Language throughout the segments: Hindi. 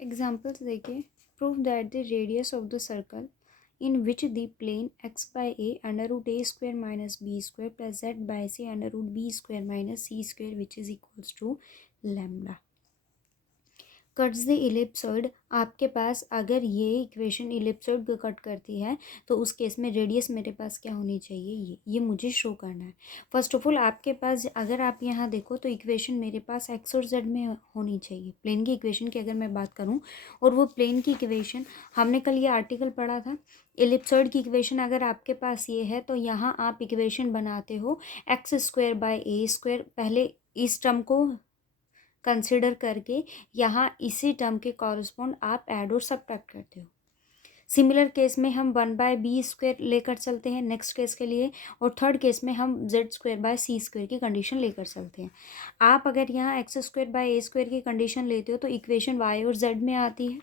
एग्जाम्पल्स देखिए। Prove that the radius of the circle in which the plane x by a under root a square minus b square plus z by c under root b square minus c square which is equals to lambda cuts the ellipsoid. आपके पास अगर ये इक्वेशन इलिप्सॉइड को कट करती है तो उस केस में रेडियस मेरे पास क्या होनी चाहिए, ये मुझे शो करना है। फर्स्ट ऑफ ऑल आपके पास अगर आप यहाँ देखो तो इक्वेशन मेरे पास एक्स और जेड में होनी चाहिए। प्लेन की इक्वेशन की अगर मैं बात करूँ, और वो प्लेन की इक्वेशन हमने कल ये आर्टिकल पढ़ा था। इलिप्सॉइड की इक्वेशन अगर आपके पास ये है तो यहाँ आप इक्वेशन बनाते हो x square by a square, पहले इस टर्म को कंसिडर करके यहाँ इसी टर्म के कॉरस्पॉन्ड आप ऐड और सब्ट्रैक्ट करते हो। सिमिलर केस में हम 1/b² लेकर चलते हैं नेक्स्ट केस के लिए, और थर्ड केस में हम z²/c² की कंडीशन लेकर चलते हैं। आप अगर यहाँ x² बाय a² की कंडीशन लेते हो तो इक्वेशन y और z में आती है।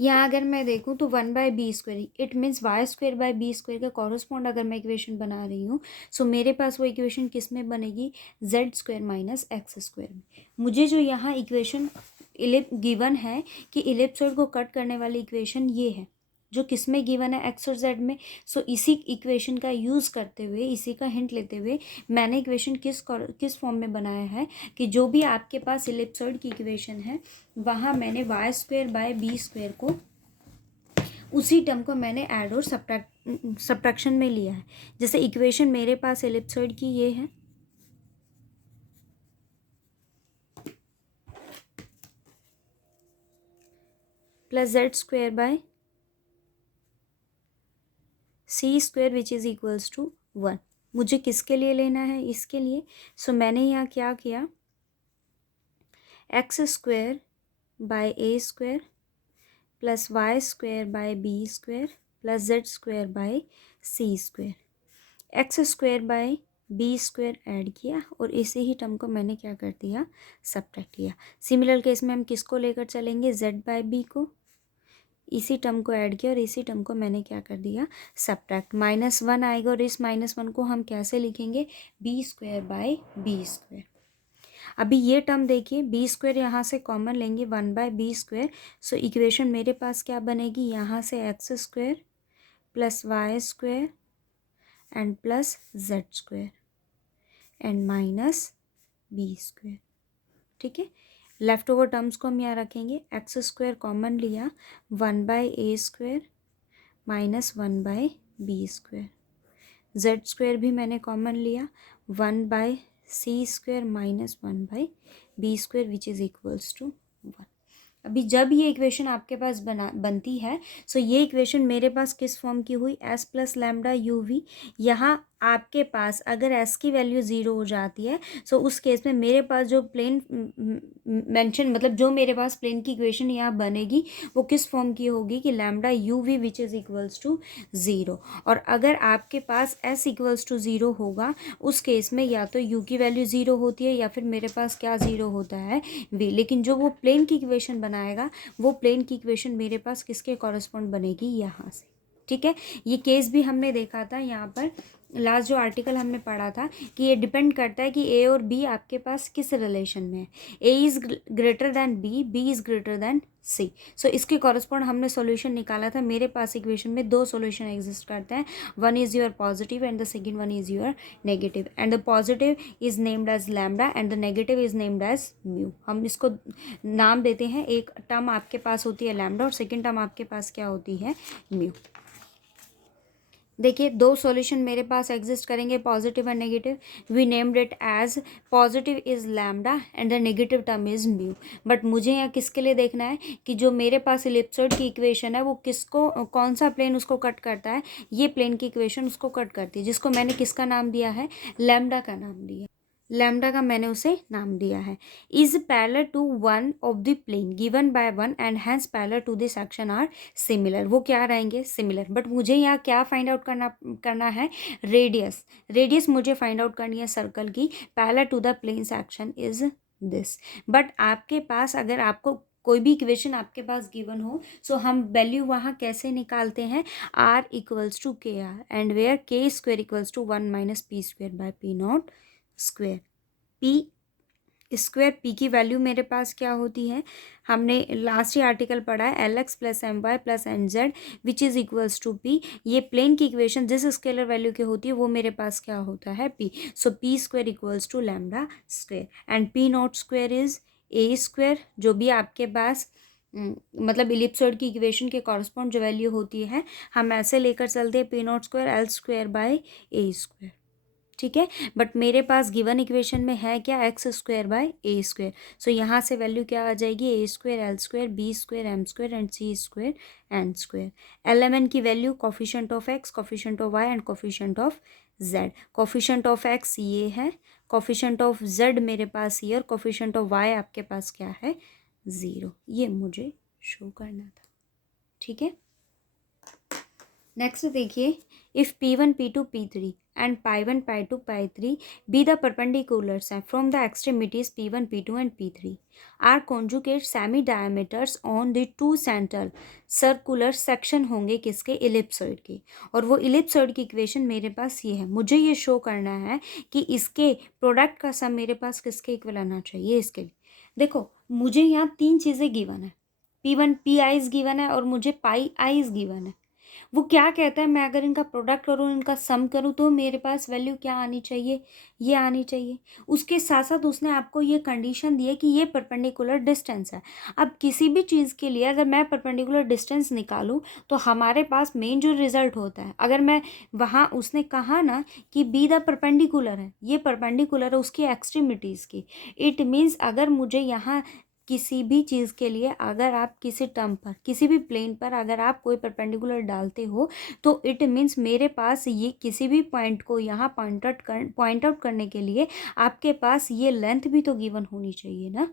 यहाँ अगर मैं देखूँ तो 1/b², इट मीन्स y²/b² का कॉरस्पॉन्ड अगर मैं इक्वेशन बना रही हूँ, सो मेरे पास वो इक्वेशन किस में बनेगी, z² माइनस x² में। मुझे जो यहाँ इक्वेशन गिवन है कि इलिप्सॉइड को कट करने वाली इक्वेशन ये है, जो किस में गिवन है, एक्स और जेड में। सो इसी इक्वेशन का यूज़ करते हुए, इसी का हिंट लेते हुए मैंने इक्वेशन किस फॉर्म में बनाया है कि जो भी आपके पास इलिप्सॉइड की इक्वेशन है वहाँ मैंने y²/b² को, उसी टर्म को मैंने ऐड और सब्ट्रैक्शन में लिया है। जैसे इक्वेशन मेरे पास इलिप्सॉइड की ये है, plus z² c square which is equals to 1। मुझे किसके लिए लेना है, इसके लिए। सो मैंने यहाँ क्या किया, x² by a² plus y² by b² plus z² by c²। x² by b² add किया और इसी ही टर्म को मैंने क्या कर दिया, सब्ट्रैक्ट किया। सिमिलर केस में हम किसको लेकर चलेंगे, z/b को, इसी टर्म को ऐड किया और इसी टर्म को मैंने क्या कर दिया, सब्ट्रैक्ट। -1 आएगा और इस -1 को हम कैसे लिखेंगे, b²/b²। अभी ये टर्म देखिए, b² यहाँ से कॉमन लेंगे, 1/b²। सो इक्वेशन मेरे पास क्या बनेगी, यहाँ से x² plus y² and plus z² and minus b²। ठीक है, लेफ्ट ओवर टर्म्स को हम यहाँ रखेंगे। x² कॉमन लिया, 1/a² माइनस 1/b²। z² भी मैंने कॉमन लिया, 1/c² minus 1/b² which is equals to 1। अभी जब ये इक्वेशन आपके पास बनती है, सो ये इक्वेशन मेरे पास किस फॉर्म की हुई, s plus lambda u v. यहाँ आपके पास अगर s की वैल्यू 0 हो जाती है, सो उस केस में मेरे पास जो प्लेन मेंशन, मतलब जो मेरे पास प्लेन की इक्वेशन यहाँ बनेगी वो किस फॉर्म की होगी कि lambda u v which is equals to 0। और अगर आपके पास s इक्वल्स टू 0 होगा, उस केस में या तो u की वैल्यू 0 होती है या फिर मेरे पास क्या 0 होता है, v। लेकिन जो वो प्लेन की इक्वेशन बनाएगा, वो प्लेन की इक्वेशन मेरे पास किसके कॉरस्पॉन्ड बनेगी, यहाँ से। ठीक है, ये केस भी हमने देखा था यहाँ पर लास्ट जो आर्टिकल हमने पढ़ा था कि ये डिपेंड करता है कि ए और बी आपके पास किस रिलेशन में है। A is greater than B, B is greater than C. So इसके कॉरस्पॉन्ड हमने सॉल्यूशन निकाला था। मेरे पास इक्वेशन में 2 सॉल्यूशन एग्जिस्ट करते हैं, one is your positive and the second one is your negative, and the positive is named as lambda and the negative is named as mu. हम इसको नाम देते हैं, एक टर्म आपके पास होती है लैम्डा और सेकेंड टर्म आपके पास क्या होती है, म्यू। देखिए 2 सॉल्यूशन मेरे पास एग्जिस्ट करेंगे, positive and negative. We named it as positive is lambda and the negative term is mu. But मुझे यहाँ किसके लिए देखना है कि जो मेरे पास इलिप्सॉइड की इक्वेशन है वो किसको, कौन सा प्लेन उसको कट करता है, ये प्लेन की इक्वेशन उसको कट करती है, जिसको मैंने किसका नाम दिया है, लैम्डा का नाम दिया। लैम्डा का मैंने उसे नाम दिया है। Is parallel to one of the plane given by one and hence parallel to the section are similar. वो क्या रहेंगे, सिमिलर। बट मुझे यहाँ क्या फाइंड आउट करना है, रेडियस। रेडियस मुझे फाइंड आउट करनी है सर्कल की, parallel to the plane section is this. But आपके पास अगर आपको कोई भी इक्वेशन आपके पास गिवन हो, सो हम वैल्यू वहाँ कैसे निकालते हैं, r equals to k r and where k² equals to 1 - p² by p0 square. p square p की वैल्यू मेरे पास क्या होती है, हमने लास्ट ही आर्टिकल पढ़ा है, l x plus m y plus n z which is equals to p. ये प्लेन की इक्वेशन जिस स्केलर वैल्यू की होती है वो मेरे पास क्या होता है, p. So p square equals to lambda square and p naught square is a square, जो भी आपके पास मतलब इलिप्सॉइड की इक्वेशन के कॉरस्पॉन्ड जो वैल्यू होती है हम ऐसे लेकर चलते हैं, P naught square l square by a square, ठीक है। बट मेरे पास गिवन इक्वेशन में है क्या, x square by a square. So यहाँ से वैल्यू क्या आ जाएगी, a square l square b square m square and c square n square. L m n की value coefficient of x, coefficient of y and coefficient of z. Coefficient of x ये है, कोफिशिएंट ऑफ जेड मेरे पास ये, और कोफिशिएंट ऑफ वाई आपके पास क्या है, 0। ये मुझे शो करना था, ठीक है। नेक्स्ट देखिए, if P1, P2, P3 and pi1, pi2, pi3 be the perpendiculars and from the extremities P1, P2 and P3 are conjugate semi diameters on the two central circular section होंगे किसके, इलिप्सॉइड के। और वो इलिप्सॉइड की इक्वेशन मेरे पास ये है, मुझे ये शो करना है कि इसके प्रोडक्ट का सम मेरे पास किसके इक्वल आना चाहिए। इसके लिए देखो मुझे यहाँ 3 चीज़ें गिवन है, P1 पी आईज गिवन है और मुझे पाई आईज गिवन है। वो क्या कहता है, मैं अगर इनका प्रोडक्ट करूँ, इनका सम करूँ, तो मेरे पास वैल्यू क्या आनी चाहिए, ये आनी चाहिए। उसके साथ साथ उसने आपको ये कंडीशन दी है कि ये परपेंडिकुलर डिस्टेंस है। अब किसी भी चीज़ के लिए अगर मैं परपेंडिकुलर डिस्टेंस निकालूँ तो हमारे पास मेन जो रिजल्ट होता है, अगर मैं वहाँ उसने कहा ना कि बी द परपेंडिकुलर है, ये परपेंडिकुलर है उसकी एक्सट्रीमिटीज़ की, इट मीन्स अगर मुझे यहाँ किसी भी चीज़ के लिए अगर आप किसी टर्म पर, किसी भी प्लेन पर अगर आप कोई परपेंडिकुलर डालते हो तो इट मीन्स मेरे पास ये किसी भी पॉइंट को यहाँ पॉइंट आउट करने के लिए आपके पास ये लेंथ भी तो गिवन होनी चाहिए ना।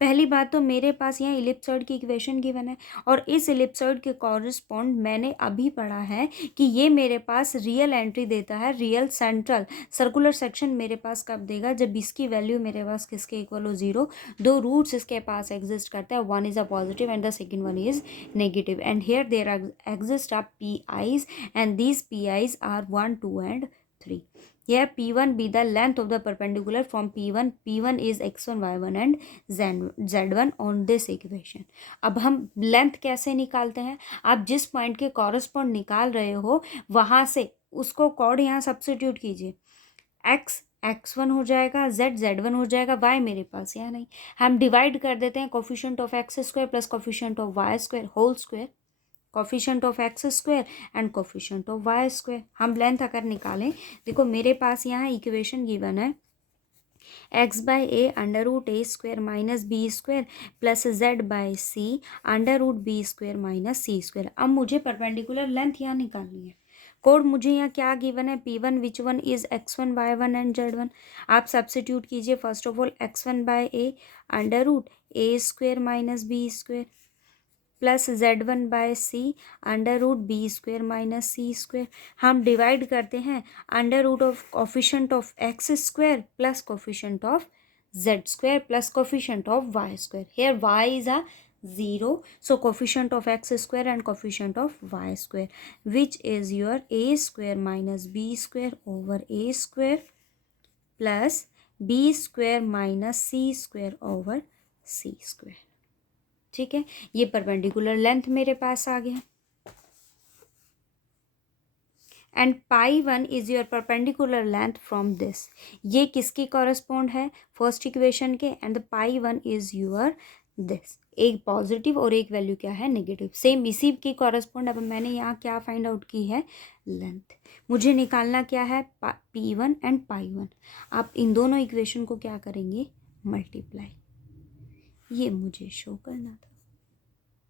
पहली बात तो मेरे पास यहाँ इलिप्सॉइड की इक्वेशन गिवन है और इस इलिप्सॉइड के कॉरस्पॉन्ड मैंने अभी पढ़ा है कि ये मेरे पास रियल एंट्री देता है, रियल सेंट्रल सर्कुलर सेक्शन मेरे पास कब देगा, जब इसकी वैल्यू मेरे पास किसके इक्वल हो, 0। दो रूट्स इसके पास एग्जिस्ट करता है, one is a positive and the second one is negative and here there exist are p i's and these p i's are 1, 2 and 3। Here P1 be the length of the perpendicular from P1. P1 is x1, y1 and z1 on this equation। अब हम लेंथ कैसे निकालते हैं, आप जिस पॉइंट के कॉरस्पॉन्ड निकाल रहे हो वहाँ से उसको कॉर्ड यहाँ सब्स्टिट्यूट कीजिए, x x1 हो जाएगा, z z1 हो जाएगा, y मेरे पास यहाँ नहीं, हम डिवाइड कर देते हैं coefficient of x square plus coefficient of y square whole square, coefficient of x square and coefficient of y square. हम लेंथ अगर निकालें, देखो मेरे पास यहाँ इक्वेशन गिवन है, x by a under root a square minus b square plus z by c under root b square minus c square. अब मुझे परपेंडिकुलर लेंथ यहाँ निकालनी है। कोड मुझे यहाँ क्या गिवन है, P1 which one is x1, y1 and z1। आप सब्स्टिट्यूट कीजिए, first of all x1 by a under root a square minus b square plus z1 by c under root b square minus c square. हम डिवाइड करते हैं under root of coefficient of x square plus coefficient of z square plus coefficient of y square. Here y is a 0, so coefficient of x square and coefficient of y square which is your a square minus b square over a square plus b square minus c square over c square। ठीक है, ये परपेंडिकुलर लेंथ मेरे पास आ गया and pi1 is your perpendicular length from this. ये किसकी कॉरस्पॉन्ड है, फर्स्ट इक्वेशन के, and the pi1 is your this. एक पॉजिटिव और एक वैल्यू क्या है, नेगेटिव, सेम इसी की कॉरस्पॉन्ड। अब मैंने यहाँ क्या फाइंड आउट की है, लेंथ। मुझे निकालना क्या है, P1 एंड pi1। आप इन दोनों इक्वेशन को क्या करेंगे, मल्टीप्लाई। ये मुझे शो करना था,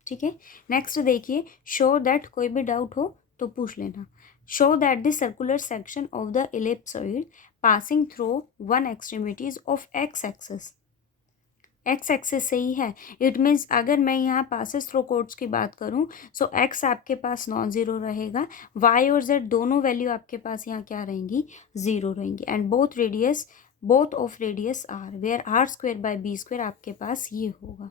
ठीक है। नेक्स्ट देखिए, शो दैट, कोई भी डाउट हो तो पूछ लेना। Show that the circular section of the ellipsoid passing through one extremities of x axis, x axis सही है, इट मीन्स अगर मैं यहाँ पासिस थ्रू कोड्स की बात करूँ सो एक्स आपके पास नॉन ज़ीरो रहेगा, वाई और जेड दोनों वैल्यू आपके पास यहाँ क्या रहेंगी, 0 रहेंगी and both of radius r where r square by b square आपके पास ये होगा।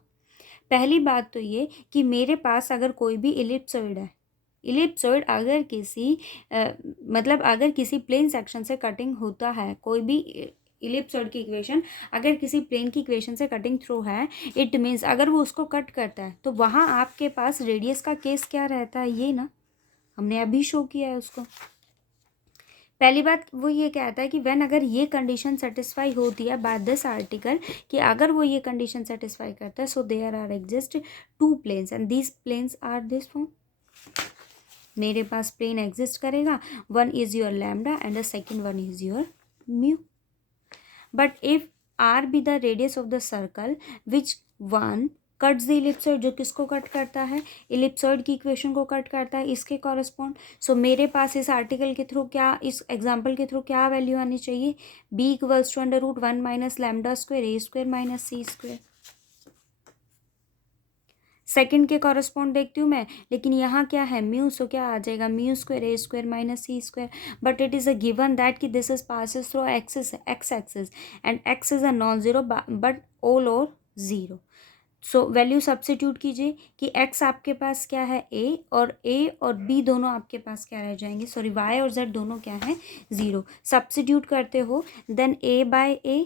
पहली बात तो ये कि मेरे पास अगर कोई भी इलिप्सॉइड है, इलिप्सॉइड अगर किसी प्लेन सेक्शन से कटिंग होता है, कोई भी इलिप्सॉइड की इक्वेशन अगर किसी प्लेन की इक्वेशन से कटिंग थ्रू है, इट मीन्स अगर वो उसको कट करता है तो वहाँ आपके पास रेडियस का केस क्या रहता है, ये ना हमने अभी शो किया है उसको। पहली बात वो ये कहता है कि व्हेन अगर ये कंडीशन सेटिस्फाई होती है बाय दिस आर्टिकल, कि अगर वो ये कंडीशन सेटिस्फाई करता है, so there are exist two planes and these planes are this form. मेरे पास प्लेन एग्जिस्ट करेगा, one is your lambda and the second one is your mu. But if r be the radius of the circle which one cuts the ellipsoid, जो किसको कट करता है, इलिप्सॉइड की इक्वेशन को कट करता है, इसके कॉरस्पॉन्ड। सो मेरे पास इस आर्टिकल के थ्रू क्या, इस एग्जाम्पल के थ्रू क्या वैल्यू आनी चाहिए, b equals to under root 1 minus lambda square a square minus c square. Second के कॉरस्पॉन्ड देखती हूँ मैं, लेकिन यहाँ क्या है म्यू, सो क्या आ जाएगा mu square a square minus c square. But it is a given that कि this is passes through x axis and x is a non zero but all और जीरो। सो वैल्यू सब्स्टिट्यूट कीजिए कि x आपके पास क्या है a और b दोनों आपके पास क्या रह जाएंगे, सॉरी y और z दोनों क्या है, ज़ीरो। सब्स्टिट्यूट करते हो then a by a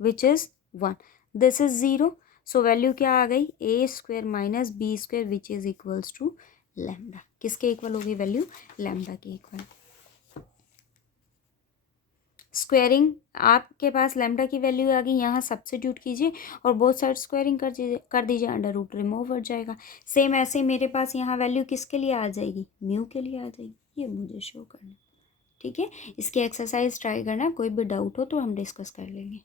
which is 1, this is zero. So value क्या आ गई, a square minus b square which is equals to lambda. किसके इक्वल होगी वैल्यू, लैम्डा के इक्वल। स्क्वेयरिंग आपके पास लैम्डा की वैल्यू आ गई, यहाँ सब्स्टिट्यूट कीजिए और बोथ साइड स्क्वेयरिंग कर दीजिए, अंडर रूट रिमूव हो जाएगा। सेम ऐसे ही मेरे पास यहाँ वैल्यू किसके लिए आ जाएगी, म्यू के लिए आ जाएगी। ये मुझे शो करना, ठीक है। इसकी एक्सरसाइज ट्राई करना, कोई भी डाउट हो तो हम डिस्कस कर लेंगे।